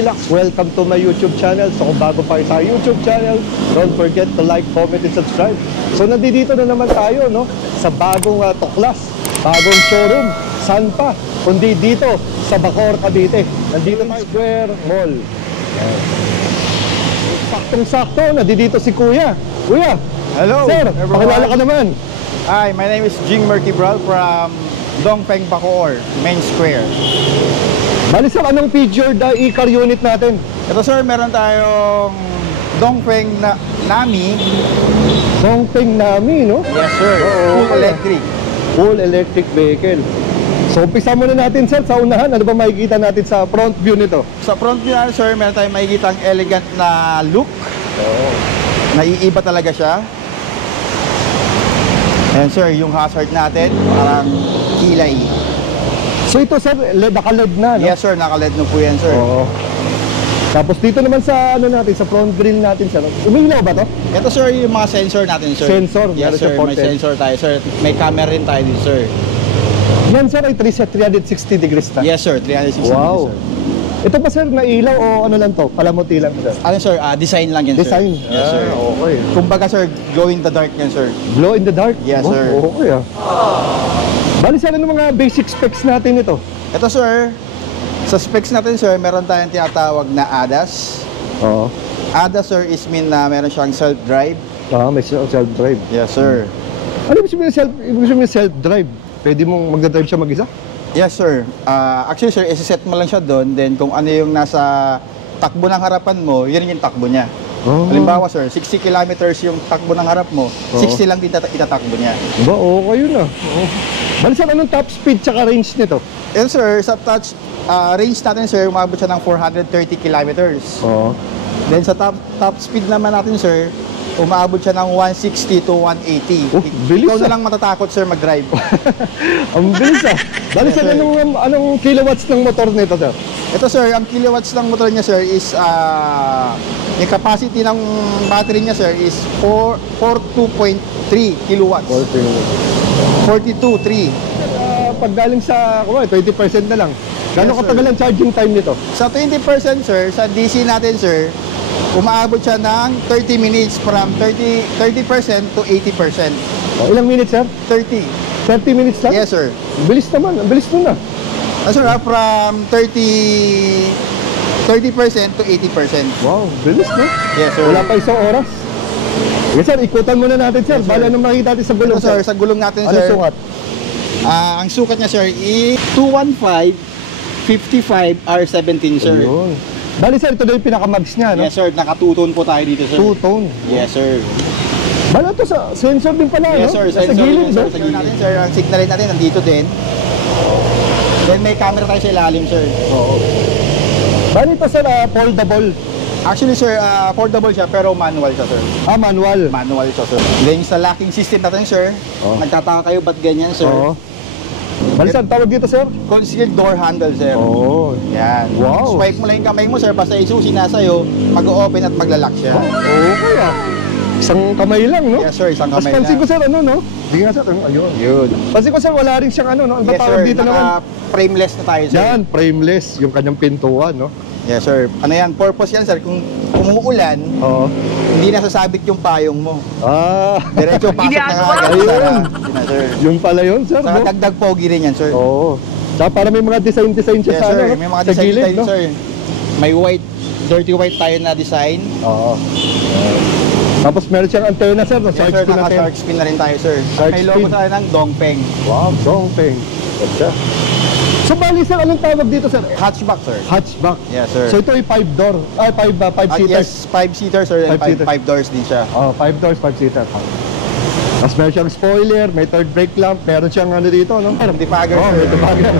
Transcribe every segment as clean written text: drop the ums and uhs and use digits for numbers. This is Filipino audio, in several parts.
Chillax. Welcome to my YouTube channel. So kung bago pa sa YouTube channel, don't forget to like, comment, and subscribe. So nandito na naman tayo, no? Sa bagong tuklas, bagong showroom. Saan pa? Kundi dito, sa Bacoor, Cavite. Nandito tayo, Square Mall. Saktong-sakto, nandito si Kuya. Kuya, hello, sir, everyone. pakilala ka naman. Hi, my name is Jing Mertibral from Dongfeng, Bacoor, Main Square. Bali sir, anong feature the e-car unit natin? Ito sir, meron tayong Dongfeng Nami. Dongfeng Nami, no? Yes sir, full electric. Full electric vehicle. So umpisa muna natin sir sa unahan. Ano ba makikita natin sa front view nito? Sa front view natin sir, meron tayong makikita ang elegant na look. Naiiba talaga siya. And sir, yung hazard natin, parang kilay. So ito sir, naka-LED na, no? Yes sir, naka-LED na po yan sir. Oo. Tapos dito naman sa ano natin, sa front grille natin sir. Umilaw ba to? Ito sir, yung mga sensor natin sir. Sensor, yes meron sir, siya may sensor tayo sir. May camera rin tayo dito sir. Yan sir ay 360 degrees na. Yes sir, 360 Wow. sir. Ito pa sir, nailaw o ano lang to? Palamuti lang sir? Ano sir, design lang yan sir. Design? Yes sir. Okay. Kumbaga sir, glow in the dark yan sir. Glow in the dark? Yes, sir. Okay Bali sir, ano mga basic specs natin ito? Ito sir, sa specs natin sir, meron tayong tinatawag na ADAS. Oo. ADAS sir is mean na meron siyang self-drive. May self-drive. Yes sir. Ano ibig sabihin self-drive? Pwede mong magdadrive siya mag-isa? Yes sir. Actually sir, isiset mo lang siya doon, then kung ano yung nasa takbo ng harapan mo, yun yung takbo niya. Halimbawa sir, 60 kilometers yung takbo ng harap mo, 60 lang din itatakbo niya. Ba, okay yun Bali sir, anong top speed tsaka range nito? Yes sir, sa touch range natin sir, umabot siya ng 430 kilometers. Oo. Then sa top speed naman natin sir, umaabot siya ng 160 to 180. Bilis Ikaw na lang matatakot sir mag-drive. Ang bilis Bali sir, Yes, sir. anong kilowatts ng motor nito sir? Ito sir, ang kilowatts ng motor niya sir is yung capacity ng battery niya sir is 42.3 kilowatts. 42.3. Pag galing sa 20% na lang, gano'ng Yes, katagal ang charging time nito? Sa 20% sir, sa DC natin sir, umaabot siya ng 30 minutes from 30% to 80%. Ilang minutes sir? 30. 30 minutes lang? Yes sir. Ang bilis naman, ang bilis nun Sir, from 30% to 80%. Wow, bilis no? Yes sir. Wala pa isang oras. Yes sir, ikutan muna natin sir. Yes, sir. Bala nung makita natin sa gulong Ito, sir, sa gulong natin Ano sir. sukat? Ang sukat niya sir is 215 55 R17 sir. Ayun. Bali sir, ito daw yung pinaka-mags niya, no? Yes sir, naka-two-tone po tayo dito sir. Two-tone. Yes sir. Bala ito sa sensor din pala, Yes no? sir, Sa gilid, no? Sa gilid natin sir, ang signal natin nandito din. Then may camera tayo sa ilalim sir. Oo. Bali ito sir, foldable. Actually sir, affordable siya pero manual siya sir. Manual. Manual siya sir. Then sa locking system natin sir, nagtataka kayo ba't ganyan sir? Oo. Bali sir, tawag dito sir? Concealed door handle sir. Oo. Yan. Wow. Swipe mo lang yung kamay mo sir, basta isusi na sa'yo, mag-o-open at maglalak siya. Okay Isang kamay lang, no? Yes sir, isang Mas kamay pansin na. ko sir, ano, no? Hindi nga sir, ayun. Yun. Pansin ko sir, wala rin siyang ano, no? Ang Yes tatawag sir, dito naman. frameless na tayo sir. Yan, frameless, yung kanyang pintuan, no? Yes sir. Ano yan, purpose yan sir, kung umuulan, Oo. hindi nasasabit yung payong mo. Diretso pasok na nga. Ayun. Sir. Sir. Yung pala yun, sir, Saka no? dagdag pogi rin yan sir. Oo. Saka para may mga design siya Yes sa sir, ano, no? may mga Sa design gilid, tayo no? sir. May white, dirty white tayo na design. Oo. Tapos meron siyang antenna, sir, no? Yes Shark sir, fin antenna. naka-shark spin na rin tayo sir. Shark May logo fin. tayo ng Dongfeng. Wow, Dongfeng. Ganda. So bali sir, anong tawag dito sir? Hatchback sir. Hatchback. Yes sir. So ito ay 5 door, ay 5 seaters. Yes, 5-seater sir, and Five-seater. 5 doors din siya. 5 doors, 5 seater. Tapos meron siyang spoiler, may third brake lamp, meron siyang ano dito, no? Defogger Oh, sir. may tubagger.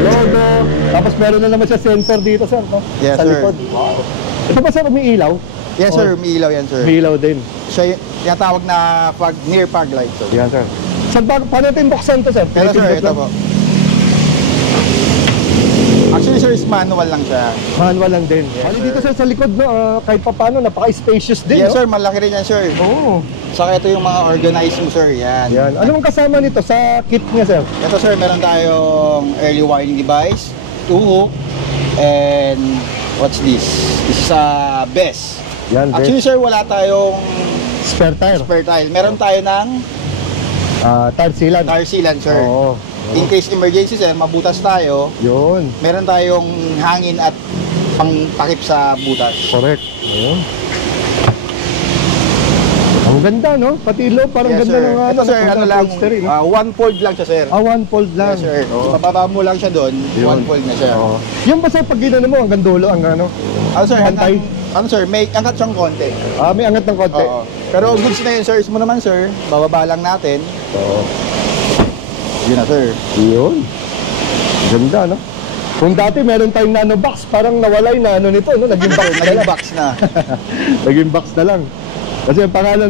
Logo. Tapos meron na naman siya sensor dito, sir, no? Yes, Sa sir. likod. Wow. Ito ba sir, umiilaw? Yes sir, umiilaw yan sir. Umiilaw din. Siya yung tawag na near fog light sir. Yan, sir. Saan ba, paano natin buksan to, sir? Pero sir, Pinipindot ito lang? po. Actually sir, is manual lang siya. Manual lang din. Yes, Bali sir. dito sir sa likod, no? Kahit pa paano, napaka-spacious din, Yes no? sir, malaki rin yan sir. Oo. Saka ito yung mga organizing sir, yan. Yan. Ano ang kasama nito sa kit niya, sir? Ito sir, meron tayong early warning device, 2 hook, And what's this? This is a best. Yan, Actually sir, wala tayong spare tire. spare tire. Meron tayo ng Tire sealant. tire sealant sir. Oo. In case emergency sir, mabutas tayo, Yun. meron tayong hangin at pangtakip sa butas. Correct. Ayun. Ang ganda, no? Pati loob, parang Yes, ganda sir. ng Ito sir, ano lang, upholstery, no? one fold lang siya sir. One fold lang. Yes sir. Oo. Bababa mo lang siya doon, Yun. one fold na siya. Oo. Yung basta pag ginano mo, hanggang dulo, hanggang ano? Ano sir, Pantay? ano sir, may angat siyang konti. May angat ng konti. Oo. Pero goods na yun sir, mo naman sir, bababa lang natin. Oo. Yun na sir. Yun. Ganda, no? Kung dati meron tayong nano box, parang nawala yung nano nito, no? Naging box na Naging lang. box na. Naging box na lang. Kasi ang pangalan,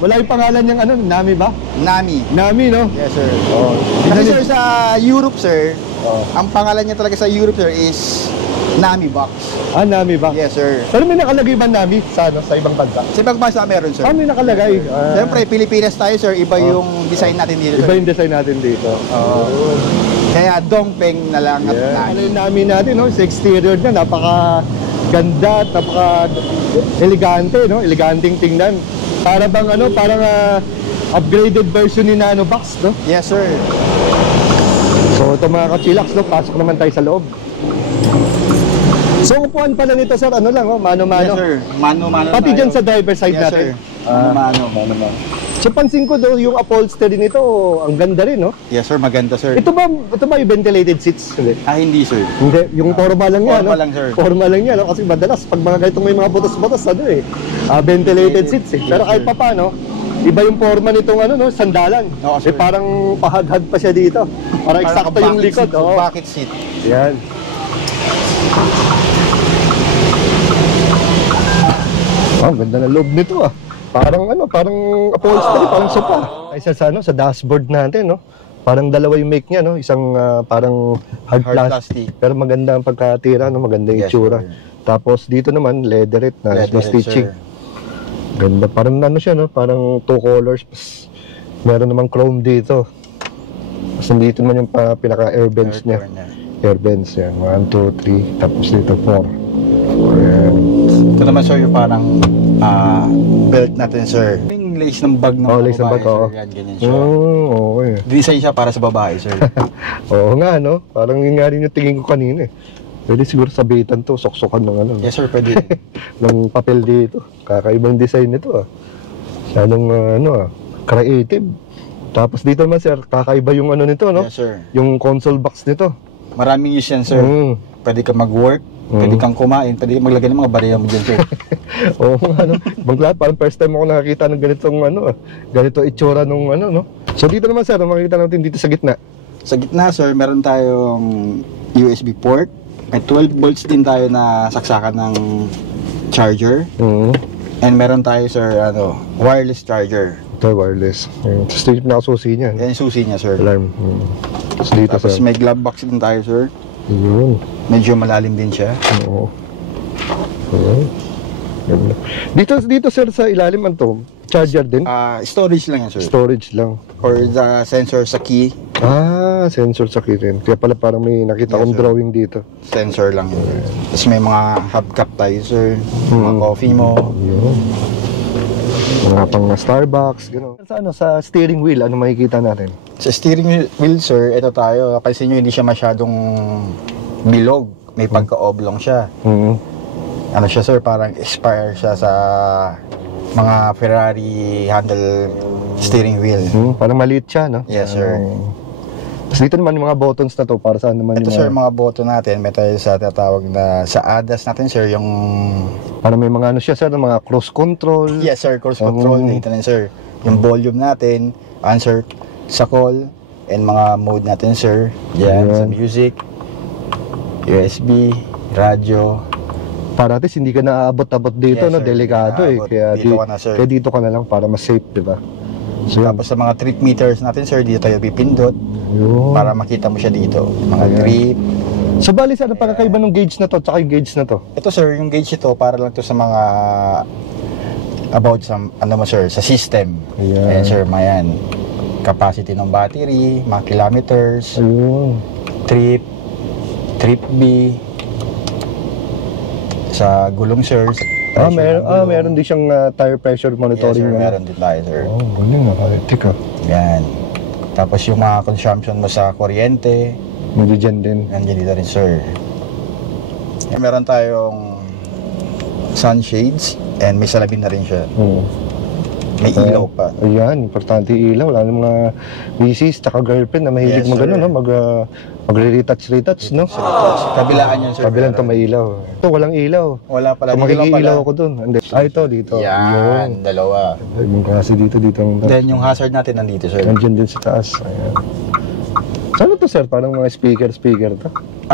wala yung pangalan niyang ano, Nami ba? Nami. Nami, no? Yes sir. Oo. Kasi sir sa Europe sir, Oo. ang pangalan niya talaga sa Europe sir is Nami box. Nami ba? Yes sir. Pero may nakalagay ba Nami sa, ano, sa ibang bansa? Sa ibang bansa meron sir. May nakalagay. Siyempre, Pilipinas tayo sir, iba yung design natin dito Iba sir. yung design natin dito. Kaya Dongpeng na lang at Yeah. Ano Nami. yung Nami natin, no? Sa exterior niya, napaka ganda at napaka elegante, no? Eleganting tingnan. Para bang ano, parang upgraded version ni Nano Box, no? Yes sir. So ito mga ka-chillax, no? Pasok naman tayo sa loob. So upuan pala nito sir, ano lang, oh, mano-mano. Yes sir. Mano-mano Pati tayo. dyan sa driver side Yes natin. sir. Mano-mano. So pansin ko daw yung upholstery nito, ang ganda rin, no? Yes sir, maganda sir. Ito ba yung ventilated seats? Hindi. Hindi sir. Hindi, yung forma lang yan, Forma no? lang, sir. Forma lang yan, no? Kasi madalas, pag mga ganitong may mga butas-butas, ano eh, ventilated seats eh. Pero kahit pa paano, iba yung forma nitong ano, no, sandalan. Oo, sir. Parang pahagad pa siya dito. Para eksakto yung likod. Oo. Bucket seat. Yan. Ang ganda ng loob nito ah. Parang ano, parang upholstery, parang sofa. Kaysa sa ano, sa dashboard natin, no? Parang dalawa yung make niya, no? Isang parang hard plastic. Pero maganda ang pagkatira, no? Maganda yung Yes, itsura. sir. Tapos dito naman, leatherette na Leatherette, stitching. sir. Ganda. Parang ano siya, no? Parang two colors. Meron namang chrome dito. Tapos nandito naman yung pinaka-air vents niya. Air vents yan. 1, 2, 3. Tapos dito 4. Ayan. Ito naman sir yung parang belt natin sir. Yung lace ng bag ng Lace ng bag, sir. oo. Yan, ganyan siya. Okay. Design siya para sa babae sir. Oo nga, no? Parang yung nga rin yung tingin ko kanina eh. Pwede siguro sabitan to, soksokan ng ano. Yes sir, pwede. Ng papel dito. Kakaibang design nito ah. Masyadong creative. Tapos dito naman sir, kakaiba yung ano nito, no? Yes sir. Yung console box nito. Maraming use yan sir. Pwede ka mag-work, pwede kang kumain, pwede kang maglagay ng mga bariya mo dyan sir. Oo nga, no? Bangla, parang first time ako nakakita ng ganitong ganito itsura nung no? So dito naman sir, makikita natin dito sa gitna. Sa gitna sir, meron tayong USB port. May 12 volts din tayo na saksakan ng charger. And meron tayo sir, wireless charger. Ito, wireless. Tapos ito yung pinakasusi niya. Yan yung susi niya sir. Alarm. Tapos dito Tapos sir. may glove box din tayo sir. Yun. Medyo malalim din siya. Oo. Okay. Ganda. Dito sir sa ilalim ano to? Charger din? Storage lang yan sir. Storage lang. Or the sensor sa key. Sensor sa key rin. Kaya pala parang may nakita Yes, akong sir. drawing dito. Sensor lang yun. Tapos may mga hubcap tayo sir. Mga coffee mo. Yun. Mga pang Starbucks, gano'n. Sa steering wheel, ano makikita natin? Sa steering wheel sir, ito tayo. Kasi nyo hindi siya masyadong bilog. May pagka-oblong siya. Ano siya sir, parang expire siya sa mga Ferrari handle steering wheel. Parang maliit siya, no? Yes sir. Tapos dito naman yung mga buttons na to, para saan naman Ito yung sir, mga button natin, may tayo sa tatawag na sa ADAS natin sir, yung... Para may mga ano siya sir, mga cruise control. Yes sir, cruise control dito na sir. Yung volume natin, answer sa call, and mga mode natin sir. Yan, sa music, USB, radio. Para at least hindi ka naaabot-abot dito, Yes, no? sir. Delikado Hindi eh. Kaya naaabot. Dito ka na, sir. Kaya dito ka na lang para mas safe, di ba? So, Tapos sa mga trip meters natin sir, dito tayo pipindot yun. para makita mo siya dito. Mga trip. So bali sa ano pagkakaiba ng gauge na to tsaka yung gauge na to? Ito sir, yung gauge ito para lang to sa mga about sa ano mo sir, sa system. Ayan. Ayan sir, mayan. Capacity ng battery, mga kilometers, Ayun. trip B, Sa gulong, sir. Meron din siyang tire pressure Yes, monitoring. sir. Meron din tayo, sir. Ganyan, nakalitik ah. Yan. Tapos yung mga consumption mo sa kuryente, Nandiyan din. nandiyan dito rin, sir. Meron tayong sunshades and may salamin na rin siya. May ilaw pa. Ayan, importante ilaw. Lalo ng mga misis, tsaka girlfriend na mahilig Yes, mag-ano, sir. no? Magre-retouch, no? Kabilaan yan, sir. Kabilang to may ilaw. Ito, walang ilaw. Wala pala. So, Dito lang magigilaw pala. ako dun. Ito, dito. Yan, dalawa. Yung kasi dito. Then yung hazard natin nandito, sir. Nandiyan din sa taas. Ayan. Saan to, sir? Parang mga speaker to?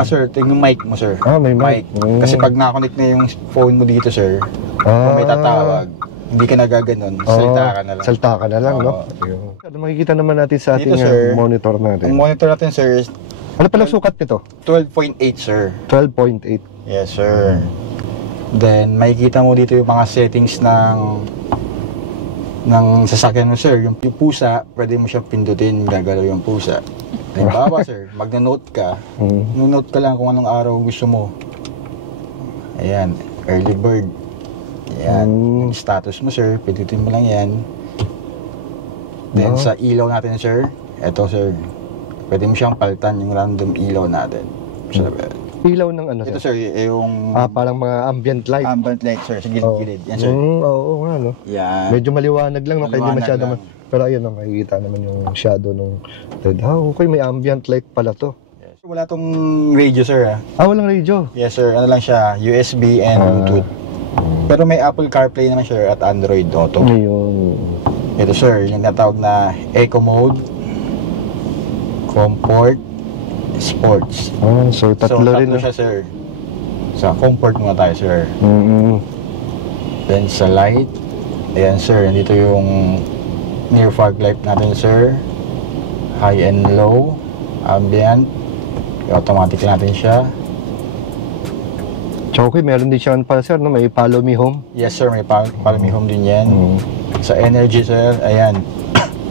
Sir, tingnan yung mic mo, sir. May mic. Kasi pag na-connect na yung phone mo dito, sir, kung may tatawag, hindi ka nagaganon, salita ka na lang. Salta ka na lang, no? Ano makikita naman natin sa ating Dito, sir, monitor natin? Ang monitor natin, sir, is Ano pala sukat nito? 12.8, sir. 12.8. Yes, sir. Then, makikita mo dito yung mga settings ng sasakyan mo, sir. Yung pusa, pwede mo siyang pindutin, gagalaw yung pusa. Halimbawa, sir, magna-note ka. Note ka lang kung anong araw gusto mo. Ayan, early bird. Ayan, yung status mo, sir, pindutin mo lang yan. Then, sa ilaw natin, sir, eto, sir, pwede mo siyang palitan yung random ilaw natin. Ilaw ng ano, Ito, sir? sir, yung Parang mga ambient light. ambient light, sir, sa gilid-gilid. Yan, sir. Oo nga, no? Yan. Medyo maliwanag lang, no? Kaya hindi Maliwanag masyado lang. Pero ayun, no? Makikita naman yung shadow nung red. Okay, may ambient light pala to. Yes. Wala tong radio, sir. Walang radio. Yes, sir. Ano lang siya, USB and Bluetooth. Pero may Apple CarPlay naman, sir, at Android Auto. Ngayon. Ito, sir, yung natawag na Eco Mode, Comfort, Sports. So tatlo rin, no? siya, sir. Sa Comfort muna tayo, sir. Then sa Light, ayan, sir, nandito yung near fog light natin, sir. High and low, ambient, automatic natin siya. Okay, meron din siya pala, sir, no? May follow me home. Yes, sir, may follow me home din yan. Sa energy, sir, ayan.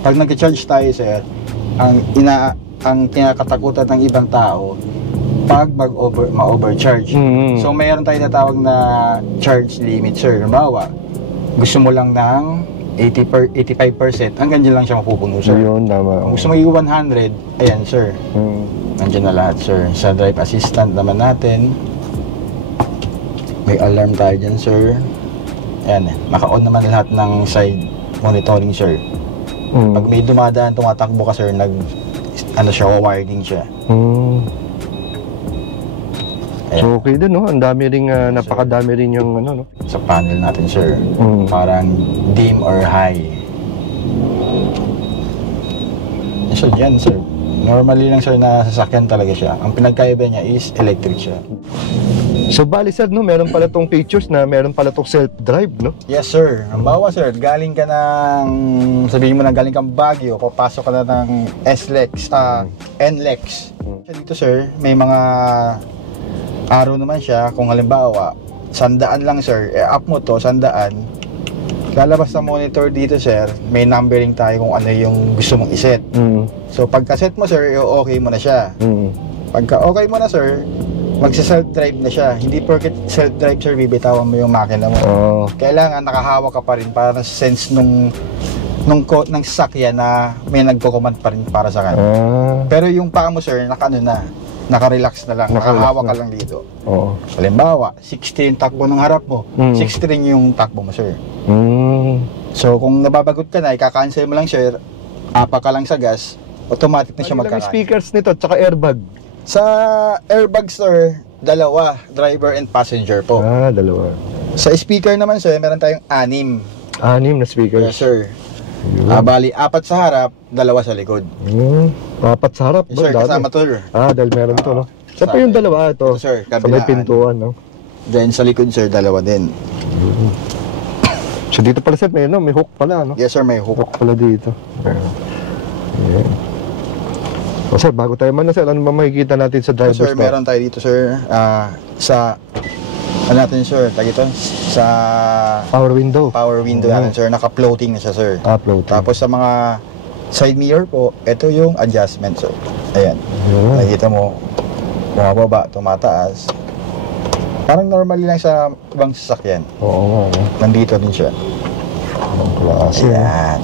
Pag nag-charge tayo, sir, ang kinakatakutan ng ibang tao pag ma-overcharge. So mayroon tayong natawag na charge limit, sir. Halimbawa, gusto mo lang ng 85%, hanggang dyan lang siya mapupuno, sir. Ayun, tama. Kung gusto mo yung 100, ayan, sir. Nandiyan na lahat, sir. Sa drive assistant naman natin, may alarm tayo dyan, sir. Ayan, naka-on naman lahat ng side monitoring, sir. Pag may dumadaan, tumatakbo ka, sir, warning siya. So okay din, no? Ang dami rin, napakadami rin yung ano, no? Sa panel natin, sir, parang dim or high. So yan, sir, normally lang, sir, na sasakyan talaga siya. Ang pinagkaiba niya is electric siya. So bali, sir, no? Meron pala tong features na meron pala tong self-drive, no? Yes, sir. Halimbawa, sir, galing ka sabihin mo na galing kang Baguio, papasok ka na ng S-Lex, NLEX. Dito, sir, may mga araw naman siya. Kung halimbawa, 100 lang, sir, up mo to, 100. Lalabas na monitor dito, sir, may numbering tayo kung ano yung gusto mong iset. So, pagka-set mo, sir, okay mo na siya. Pagka okay mo na, sir, magsa-self-drive na siya. Hindi porket self-drive, sir, bibitawan mo yung makina mo. Kailangan nakahawak ka pa rin para sense ng sasakyan na may nagko-command pa rin para sa kanya. Pero yung paa mo, sir, naka-relax na lang. Nakahawak ka lang dito. Halimbawa, 60 yung takbo ng harap mo. 60 rin yung takbo mo, sir. So, kung nababagot ka na, ika-cancel mo lang, sir, apa ka lang sa gas, automatic na siya magkakain. Speakers nito, tsaka airbag. Sa airbag, sir, dalawa, driver and passenger po. Dalawa. Sa speaker naman, sir, meron tayong 6. 6 na speakers. Yes, sir. Bali, 4 sa harap, 2 sa likod. 4 sa harap. Yes, sir, kasama to, sir. Dahil meron to, no? Saan pa yung dalawa ito? Ito, sir, Sa may kabilaan. pintuan, no? Then sa likod, sir, 2 din. So dito pala, sir, may hook pala, no? Yes, sir, may hook. Hook pala dito. Ayan. O sir, bago tayo man na, sir, ano ba makikita natin sa driver's Sir, meron tayo dito, sir, sa natin, sir, ito, sa power window natin, sir, naka-floating na siya, sir. Floating. Tapos sa mga side mirror po, ito yung adjustment, sir. Ayan. Nakikita mo, bumababa, tumataas. Parang normal lang sa ibang sasakyan. Oo. Nandito din siya. Ang klase. Ayan.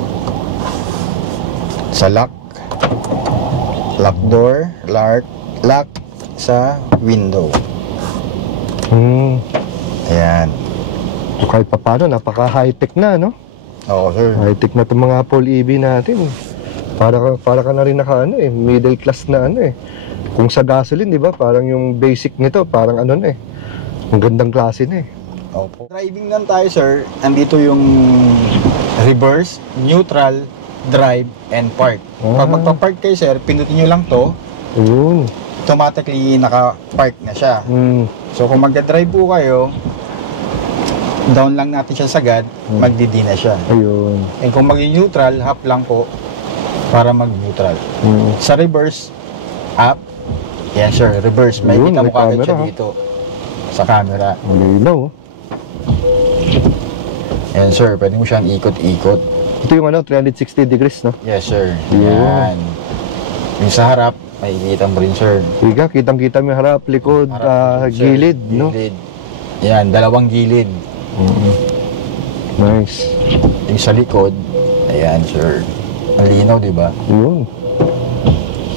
Sa lock door, lock sa window. Ayan. So, kahit pa paano, napaka-high-tech na, no? Oo, sir. High-tech na itong mga Apple EV natin. Para ka na rin middle class na Kung sa gasoline, di ba? Parang yung basic nito, parang ang gandang klase na Opo. Driving lang tayo, sir. Andito yung reverse, neutral, drive, and park. Pag magpa-park kayo, sir, pindutin nyo lang to. Ayun. Automatically naka-park na siya. So kung magda-drive po kayo, down lang natin siya sagad, magdi-D na siya. Ayun. And kung mag-neutral, half lang po para mag-neutral. Sa reverse, up. Yan, sir, reverse. May Ayun, kita mo may kagad siya camera, dito sa camera. Malinaw. Yan, sir, pwede mo siyang ikot-ikot. Ito yung 360 degrees, no? Yes, sir. Yeah. Yan. Yung sa harap, makikita mo rin, sir. Higa, kitang-kita mo yung harap, likod, Harap, sir. gilid, no? Gilid. Yan, dalawang gilid. Nice. Yung sa likod, ayan, sir. Ang linaw, di ba? Yun.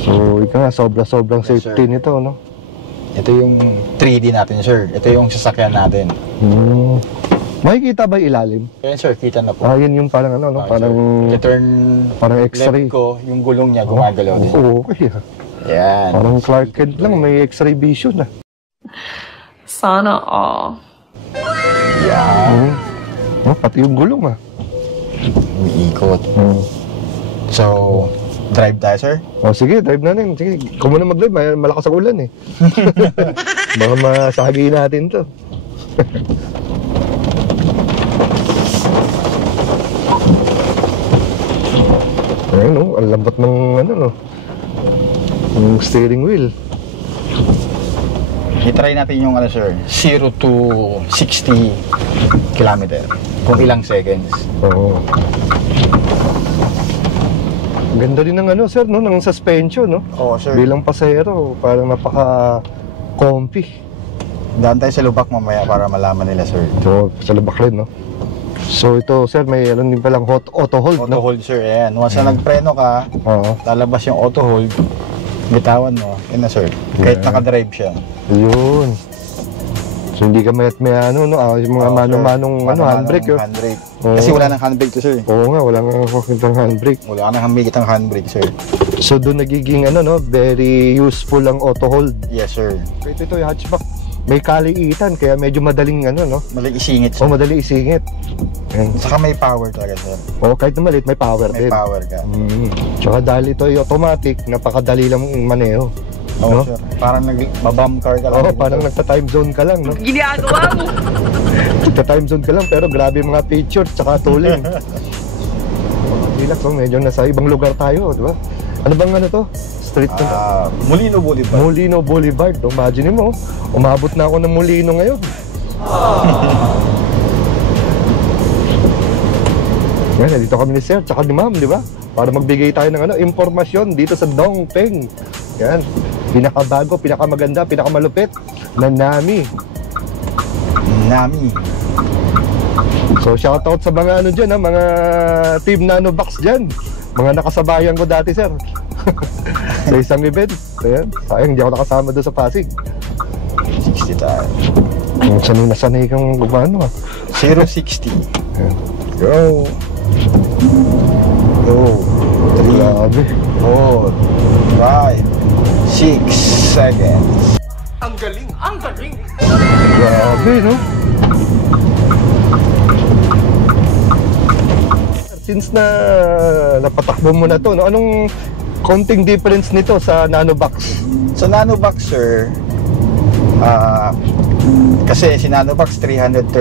So, ika nga, sobrang Yes, safety sir. nito, no? Ito yung 3D natin, sir. Ito yung sasakyan natin. Makikita ba yung ilalim? Ayan, sir, kita na po. Yun yung parang no? Parang I-turn parang X-ray. left ko, yung gulong niya gumagalaw din. Oo, okay. Yan. Parang Clark Kent lang, may X-ray vision, Sana all. Yan. Pati yung gulong, Umiikot. So, drive tayo, sir? Sige, drive na rin. Sige, kung muna mag-drive, malakas ang ulan, Baka masagi natin to. Ayun, ang lambot ng yung steering wheel. I-try natin yung sir, 0 to 60 km. Kung ilang seconds. Oo. Ganda din ng sir, no? Ng suspension, no? Oo, sir. Bilang pasahero, parang napaka-comfy. Daan tayo sa lubak mamaya para malaman nila, sir. So, sa lubak rin, no? So, ito, sir, may din palang auto hold, Auto no? hold, sir. Ayan. Once na nagpreno ka, Oo. lalabas yung auto hold, bitawan mo. Yun na, sir. Kahit Yeah. nakadrive siya. Yun. So, hindi ka may yung mga Oo, manong sir. handbrake, yun. Handbrake. Oo. Kasi wala nang handbrake to, sir. Oo nga, wala nga kakitang handbrake. Wala nang hamigit ang handbrake, sir. So, doon nagiging, very useful ang auto hold. Yes, sir. Ito yung hatchback. May kaliitan, kaya medyo madaling, Maling isingit, O sir. madali isingit. Ayan. Saka may power talaga, sir. O kahit na maliit, may power May din. power ka. Tsaka dahil ito ay automatic, napakadali lang maneho. Oo, No? sir. Parang nag-babam car ka lang. Oo, dito, parang sir. nagta-time zone ka lang, no? Ginagawa mo. Nagta-time zone ka lang, pero grabe yung mga features, tsaka tooling. Relax, medyo nasa ibang lugar tayo, di ba? Ano bang to? Street to? Molino Boulevard. Molino Boulevard. Imagine mo, umabot na ako ng Molino ngayon. Yan, dito kami ni Sir, tsaka ni Ma'am, di ba? Para magbigay tayo ng impormasyon dito sa Dongpeng. Yan, pinakabago, pinakamaganda, pinakamalupit na Nami. Nami. So, shoutout sa mga dyan, mga Team Nanobox dyan. Mga nakasabayan ko dati, Sir. Sa isang event. Ayan, sayang, hindi ako nakasama doon sa Pasig. 60 tayo. Sanay kang gumano, 060. Ayan. Go. Go. 3, Grabe. 4, 5, 6 seconds. Grabe, no? Since na napatakbo mo na to, no? Anong konting difference nito sa Nanobox? Sa Nanobox, sir, kasi si Nanobox 330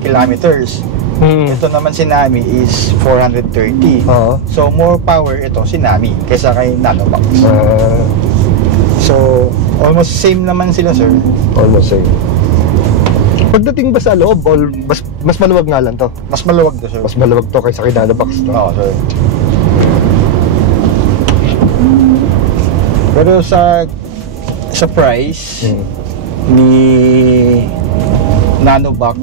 kilometers. Ito naman si Nami is 430. Oo. So more power ito si Nami kaysa kay Nanobox. So almost same naman sila, sir. Almost same. Pagdating ba sa loob, mas maluwag nga lang to? Mas maluwag to, sir. Mas maluwag to kaysa kay Nanobox, no? Oo, sir. Pero sa price, ni Nanobox,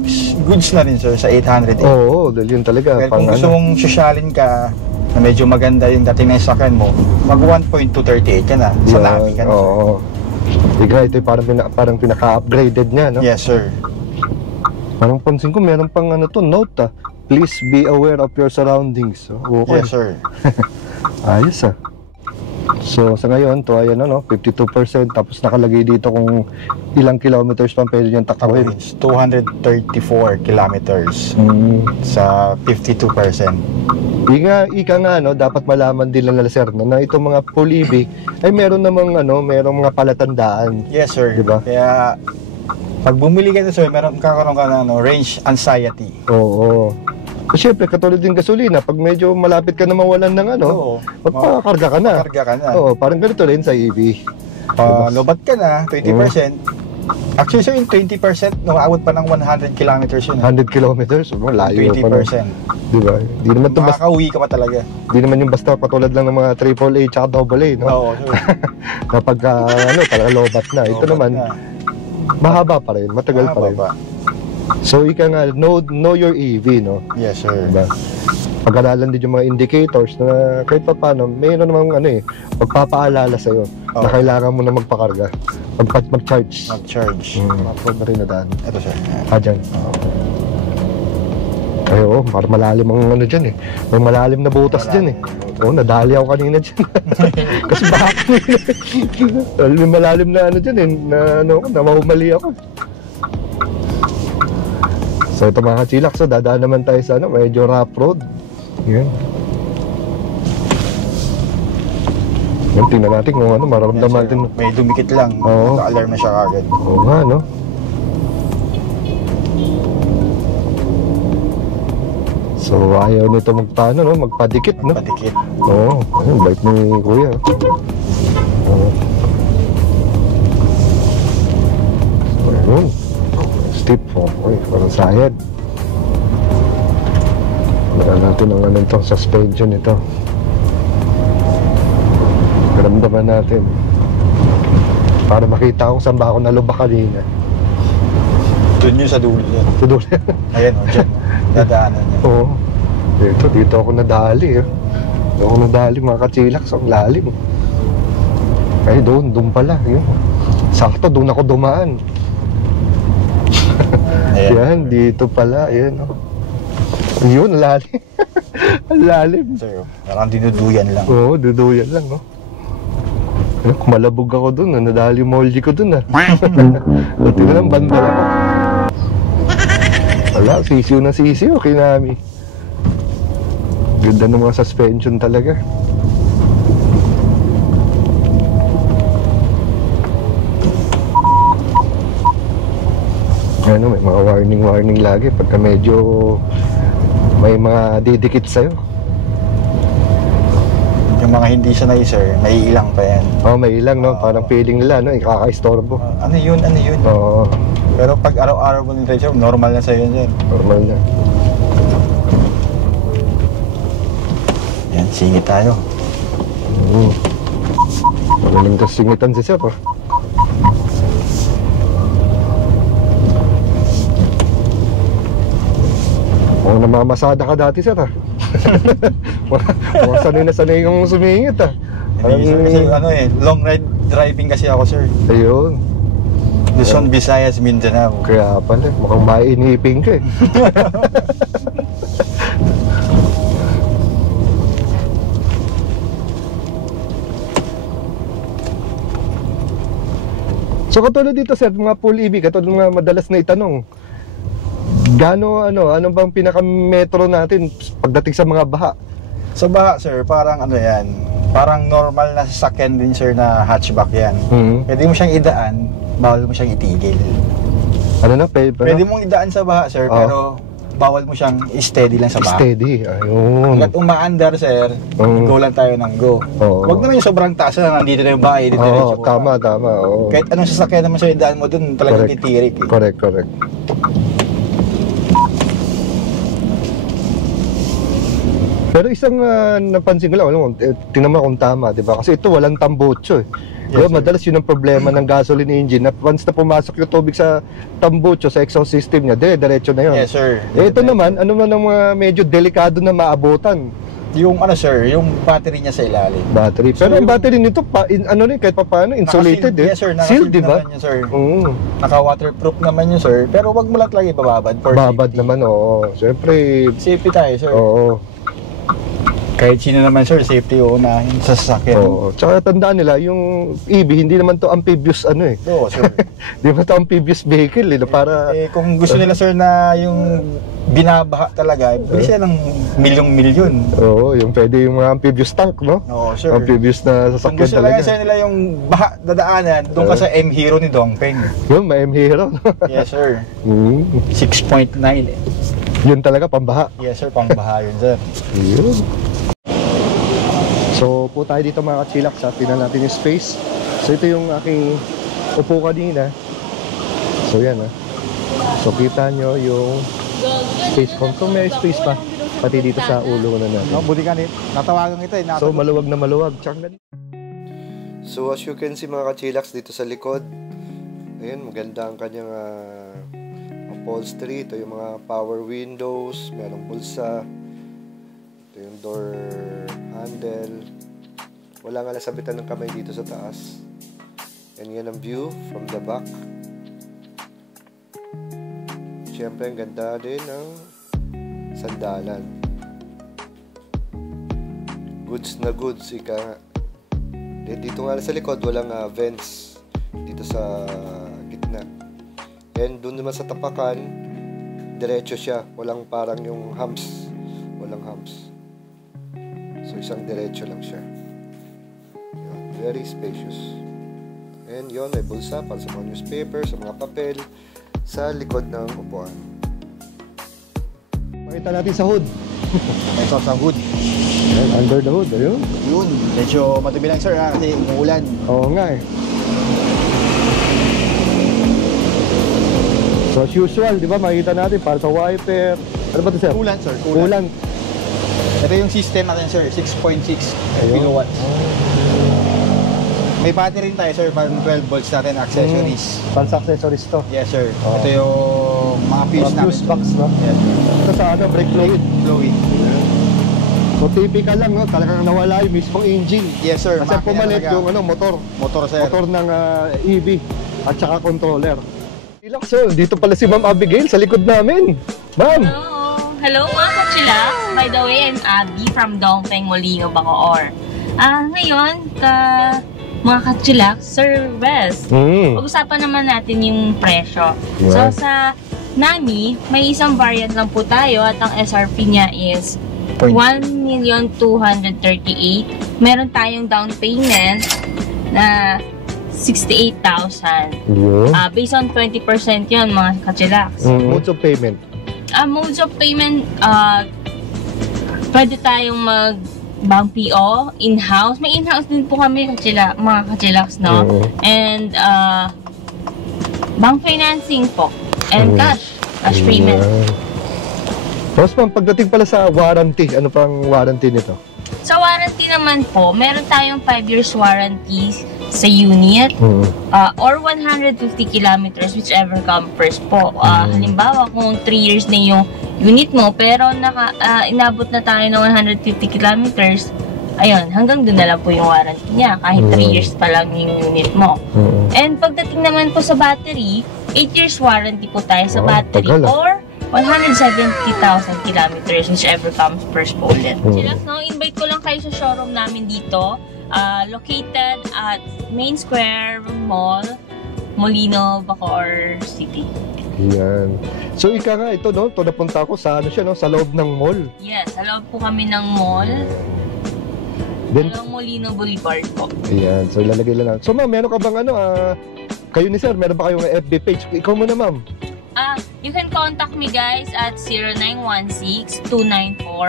goods na rin sir sa 800. Oo, dahil yun talaga. Pero kung gusto mong sosyalin ka na medyo maganda yung dating na sakyan mo, mag 1.238 ka na. Sa Nami ka na. Oo. Ika, ito yung parang pinaka-upgraded niya, no? Yes sir. Parang pansin ko, meron pang ano to, note please be aware of your surroundings. Okay. Yes sir. Ayos So sa ngayon, to ayan 52%, tapos nakalagay dito kung ilang kilometers pa pwede niyang takwin. 234 kilometers sa 52%. Ika nga dapat malaman din lang nila sir na itong mga Polibi ay meron namang merong mga palatandaan. Yes sir. Diba? Kaya pag bumili ka na sir, kakaroon ka ng range anxiety. Oo. Siyempre, katulad din gasolina, pag medyo malapit ka na mawalan ng magpakarga ka na. Makarga ka na. Oo, parang ganito rin sa EV. Lobat ka na, 20%. Actually sir, yung 20%, aabot pa ng 100 kilometers yun. 100 kilometers, layo 20%. pa na. Diba? Di naman to basta, makakauwi ka pa talaga. di naman yung basta patulad lang ng mga AAA tsaka AA, no? Oo, sir. Kapag talaga lobat na. Ito Lobat naman, na. mahaba pa rin, matagal pa rin. So, ika nga, know your EV, no? Yes, sir. Diba? Pag-aralan din yung mga indicators na kahit pa paano, mayroon namang magpapaalala sa'yo na kailangan mo na magpakarga. Mag-charge. Mag-charge. Mapod na rin na daan. Ito, sir. Dyan. Ay, parang malalim ang dyan May malalim na butas dyan nadali ako kanina dyan. Kasi baka kanina. Malalim na dyan na mahumali ako. So ito mga kachilak, dadaan naman tayo sa medyo rough road. Yan. Yan, tingnan natin kung mararamdaman natin. May dumikit lang. Oo. Naka-alarm na siya kagad. Oo nga, no? So ayaw nito magpadikit, no? Padikit. Oo, ayun, bait ni kuya. Oo. So ayun. Steep, okay, parang sayad. Wala natin ang itong suspension ito. Ramdaman natin. Para makita kung saan ba ako nalubak kanina. Doon yun sa dulo yan. Sa dulo. Ayan, dyan. Dadaanan niya. Oo. Dito ako nadali. Dito ako nadali mga kachilak. So, ang lalim. Ay, doon pala. Yun. Sakto, doon ako dumaan. Ayan. Yan, dito pala. Ayan, Yun, ang lalim. Ang lalim. Sir, parang dinuduyan lang. Oo, duduyan lang, Malabog ako dun, nadali yung moldy ko dun, Pati na lang, banda ako. Wala, sisiw na sisiw, kinami. Ganda ng mga suspension talaga. May mga warning lagi pagka medyo may mga didikit sa'yo. Yung mga hindi sanay, sir, may ilang pa yan. May ilang, parang feeling nila, ikaka-istorbo. Ano yun? Oo. Pero pag araw-araw mo nito, sir, normal na sa'yo yan. Normal na. Yan, singit tayo. Magaling ka singitan si Sir, namamasada ka dati, Sir, Mukhang sanay na sanay kong sumingit, Hindi, sir, kasi long ride driving kasi ako, sir. Ayun. Luzon, Visayas, Mindanao. Kaya pala, mukhang mainipin ka So katulad dito, sir, mga full EV, katulad mga madalas na itanong, ano bang pinaka-metro natin pagdating sa mga baha? Sa baha, sir, parang parang normal na sasakyan din, sir, na hatchback yan. Pwede mo siyang idaan, bawal mo siyang itigil. Pwede mong idaan sa baha, sir, pero bawal mo siyang steady lang sa baha. Steady, ayun. Hanggat umaandar, sir, go lang tayo ng go. Huwag naman yung sobrang taas na nandito na yung bahay, dito na yung tama. Kahit anong sasakyan naman sa idaan mo dun, talagang titirik. Correct. Pero Pero isang napansin ko lang, alam mo, tingnan mo kung tama, di ba? Kasi ito walang tambutso eh. Yes, Diba, madalas yun ang problema ng gasoline engine na once na pumasok yung tubig sa tambutso, sa exhaust system niya, diretso na yun. Yes, sir. Ito naman, ano man ang mga medyo delikado na maabutan? Yung ano, sir, yung battery niya sa ilalim. Battery. So, Pero ang yung- battery nito, ano rin, kahit pa paano, insulated Naka-sealed. eh. Yes, sir. Sealed, Naka-sealed di ba? naman yun, sir. Oo. Naka-waterproof naman yun, sir. Pero wag mo lang lagi bababad for Babad safety. naman, oo. Siyempre, Safety tayo, sir. oo. Kahit sino naman, sir, safety uunahin sa sasakyan. Oo. Tsaka tandaan nila, yung EV, hindi naman to amphibious ano eh. Oo, sir. Di ba to amphibious vehicle eh, para... Kung gusto nila, sir, na yung binabaha talaga, bili siya ng milyong-milyon. Oo, yung pwede yung mga amphibious tank, no? Oo, sir. Amphibious na Kung sasakyan gusto talaga. lang sir nila yung baha dadaanan, doon ka sa M-Hero ni Dongpeng. Yun, may M-Hero. Yes, sir. 6. 6.9 eh. Yun talaga, pambaha. Yes, sir. Pangbaha yun, sir. Yun. So, po tayo dito mga kachilak sa tingnan natin yung space. So, ito yung aking upo kanina. So, yan ah. So, kita nyo yung space control. May space pa. Pati dito sa ulo na natin. No, buti ka natawagan kita eh. So, maluwag na maluwag. So, as you can see mga kachilaks dito sa likod, ayun, maganda ang kanyang upholstery. Ito yung mga power windows, merong bulsa. Ito yung door handle. Wala nga nasabitan ng kamay dito sa taas. And yan ang view from the back. Siyempre, ang ganda din ng sandalan. Goods na goods, ika nga. Dito nga sa likod, walang vents dito sa gitna. And doon naman sa tapakan, diretso siya. Walang parang yung humps. Walang humps. So, isang diretso lang siya. Yun, very spacious. And yun, may bulsa para sa mga newspaper, sa mga papel, sa likod ng upuan. Makita natin sa hood. Ito sa hood. Ayan, under the hood, ayun. Yun. Medyo madumi lang, sir, kasi umuulan. Oo nga eh. So as usual, di ba, makikita natin para sa wiper. Ano ba ito, sir? Coolant, sir. Coolant. Ito yung system natin, sir. 6.6 Ayun. kilowatts. May battery rin tayo, sir. Parang 12 volts natin, accessories. Para sa accessories to. Yes, sir. Oh. Ito yung mga fuse Mga natin. fuse box, no? Yes. Ito sa ano, brake fluid. Fluid. So typical lang, no? Talagang nawala yung mismong engine. Yes, sir. Kasi Makina pumalit talaga. yung ano, motor. Motor, sir. Motor ng EV at saka controller. So, dito pala si Ma'am Abigail sa likod namin. Ma'am! Hello! Hello mga kachilaks! By the way, I'm Abby from Dongpeng Molino, Bacoor. Ngayon, mga kachilaks, service. Pag-usapan naman natin yung presyo. Yeah. So, sa Nami, may isang variant lang po tayo at ang SRP niya is 1,238,000. Meron tayong down payment na 68,000. Yeah. Based on 20% yun, mga kachilaks. Modes of payment. Modes of payment, pwede tayong mag-bank PO, in-house. May in-house din po kami, mga kachilaks, no? And, bank financing po. And cash payment. Tapos ma'am, pagdating pala sa warranty, ano pang warranty nito? Sa warranty naman po, meron tayong 5 years warranty sa unit or 150 kilometers, whichever comes first po. Halimbawa, kung 3 years na yung unit mo, pero inabot na tayo ng 150 kilometers, ayun, hanggang doon na lang po yung warranty niya, kahit 3 years pa lang yung unit mo. And pagdating naman po sa battery, 8 years warranty po tayo sa battery, tagal, or 170,000 kilometers, whichever comes first po ulit. No, invite ko lang kayo sa showroom namin dito, located at Main Square Mall, Molino, Bacoor City. Yan. So ika nga ito, no? Ito napunta ako sa ano siya, no? Sa loob ng mall. Yes, sa loob po kami ng mall. Then, Along Molino Boulevard po. ayan. So ilalagay lang. So ma'am, meron ka bang ano, kayo ni sir, meron ba kayong FB page? Ikaw muna ma'am. You can contact me guys at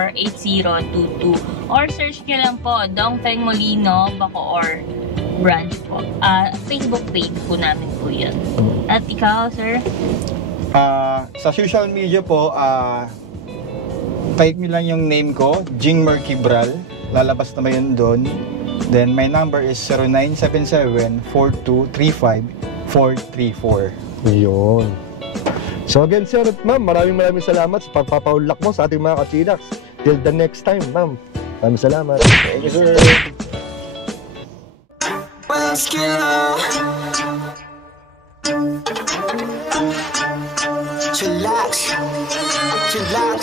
0916-294-8022 or search nyo lang po Dongpeng Molino, Bacoor branch po. Facebook page po namin po yun. At ikaw, sir? Sa social media po, type nyo lang yung name ko, Jing Merquibral. Lalabas na ba yun doon? Then my number is 0977-4235-434. Yun. So again, sir at ma'am, maraming salamat sa pagpapaunlak mo sa ating mga kachinaks. Till the next time, ma'am. Maraming salamat. Thank you, sir. Chillax, chillax.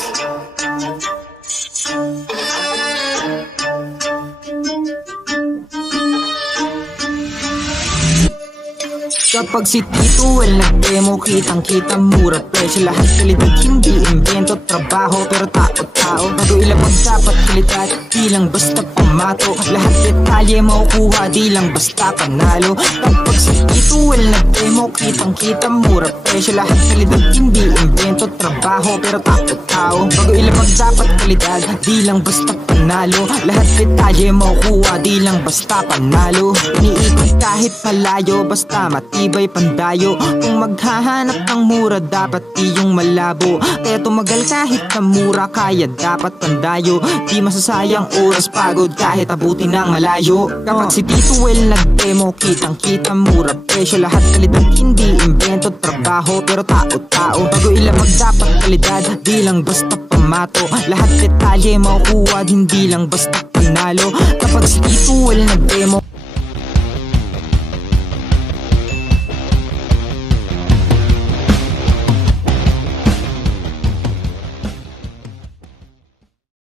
Kapag si Tito Well nag-demo, kitang-kita mura presyo. Lahat kalidad, hindi invento, trabaho pero tao-tao. Bago ilabag dapat kalidad, di lang basta pamato. Lahat detalye makukuha, di lang basta panalo. Kapag si Tito Well nag-demo, kitang-kita mura presyo. Lahat kalidad, hindi invento, trabaho pero tao-tao. Bago ilabag dapat kalidad, di lang basta panalo. Lahat detalye makukuha, di lang basta panalo. Iniikot kahit malayo, basta matibay pandayo. Kung maghahanap ng mura, dapat iyong malabo. Kaya tumagal kahit na mura, kaya dapat pandayo. Di masasayang oras, pagod kahit abutin ng malayo. Kapag si Tito Well nag-demo, kitang-kita mura presyo. Lahat kalidad, hindi invento, trabaho pero tao-tao. Bago ilabag dapat kalidad, di lang basta pamato. Lahat detalye makukuha, hindi lang basta panalo. Kapag si Tito Well nag-demo,